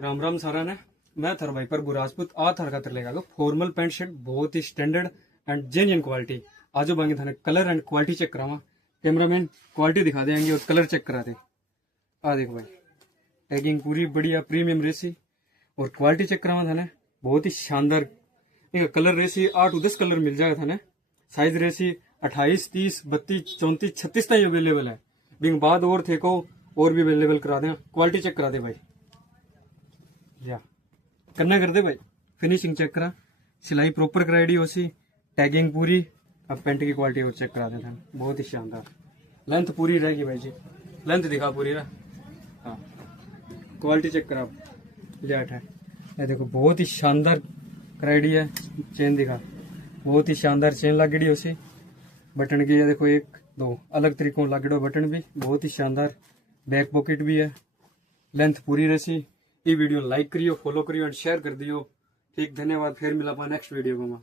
राम राम सारा ने। मैं थर भाई प्रभु राजपूत आ थर खातर लेगा फॉर्मल पैंट शर्ट बहुत ही स्टैंडर्ड एंड जेन्युइन क्वालिटी। आजो बांगे थाने कलर एंड क्वालिटी चेक करावा। कैमरामैन क्वालिटी दिखा देंगे और कलर चेक करा दे। आ देखो भाई, टैगिंग पूरी बढ़िया प्रीमियम रेसी और क्वालिटी चेक करावा थाने बहुत ही शानदार। कलर रेसी 8 10 कलर मिल जाएगा थाने। साइज रेसी 28 30 32 34 36 तक अवेलेबल है। बिंग बाद और थे को और भी अवेलेबल करा दें। क्वालिटी चेक करा दे भाई, या करना कर दे भाई। फिनिशिंग चेक करा, सिलाई प्रॉपर कराई हो सी, टैगिंग पूरी। अब पैंट की क्वालिटी और चेक करा देते हैं, बहुत ही शानदार। लेंथ पूरी रहेगी भाई जी, लेंथ दिखा पूरी ना। हाँ, क्वालिटी चेक करा लेट है। ये देखो बहुत ही शानदार कराई है। चेन दिखा, बहुत ही शानदार चेन लागेड़ी हो सी। बटन की ये देखो 1 2 अलग तरीकों लागेड़ो बटन भी बहुत ही शानदार। बैक पॉकेट भी है, लेंथ पूरी रहसी। ये वीडियो लाइक करियो, फॉलो करियो एंड शेयर कर दियो। ठीक, धन्यवाद। फिर मिला नेक्स्ट वीडियो में।